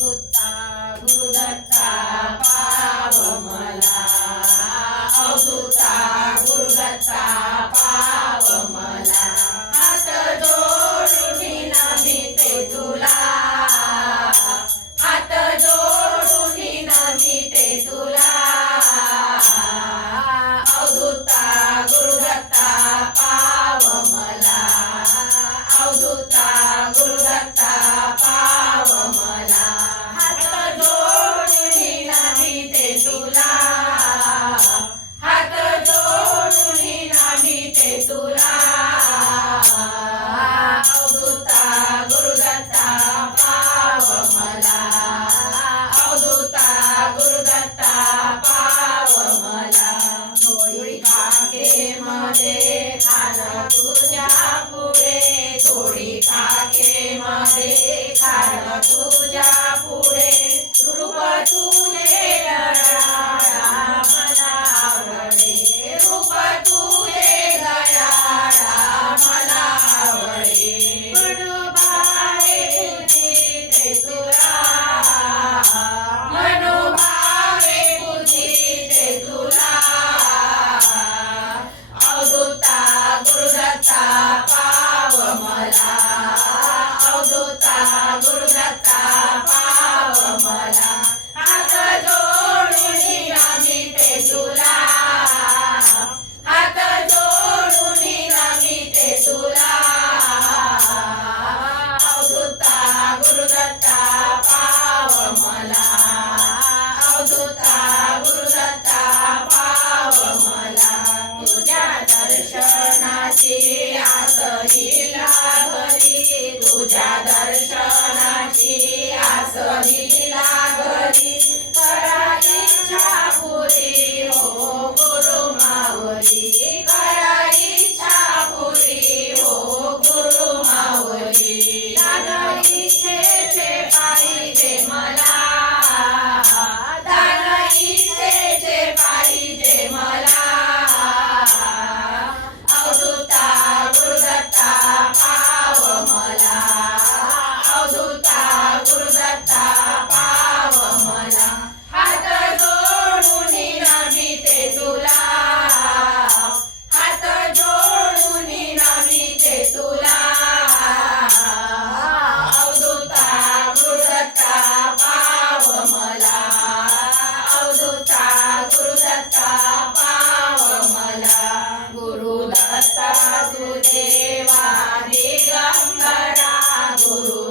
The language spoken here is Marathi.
अवधूता गुरुदत्ता पाव मला, अवधूता गुरुदत्ता पाव मला, हात जोडून नमिते तुला, हात जोडून नमिते तुला, अवधूता गुरुदत्ता पाव मला, अवधूता गुरुदत्ता पाव मला, हात जोडून नमिते तुला, हात जोडून नमिते तुला, अवधूता गुरुदत्ता पाव मला, अवधूता गुरुदत्ता पाव मला, थोडी काखेमध्ये खान तुझ्या पुढे, थोडी काखेमध्ये खान तुझ्या पुढे, रूप तुझे दयाळा मला आवडे, रूप तुझे दयाळा मला आवडे, मनोभावे पूजिते तुला, मनोभावे पूजिते तुला, अवधूता गुरुदत्ता पाव मला, अवधूता गुरुदत्ता पाव मला, हात जोडून नमिते तुला, हात जोडून नमिते तुला, अवधूता गुरुदत्ता पाव मला, अवधूता गुरुदत्ता पाव मला, तुझ्या दर्शनाची आस ही लागली, तुझ्या दर्शनाची आस ही लागली, करा इच्छा पुरी हो गुरु माऊली, करा इच्छा पुरी हो गुरु माऊली, दान इच्छेचे पाहिजे मला, दान इच्छेचे पाहिजे मला, अवधूता गुरुदत्ता पाव मला, अवधूता गुरुदत्ता पाव मला, हात जोडून नमिते तुला, हात जोडून नमिते तुला, अवधूता गुरुदत्ता पाव मला, अवधूता गुरुदत्ता पाव मला, गुरुदत्ता तू देवा दिगंबरा, गुरु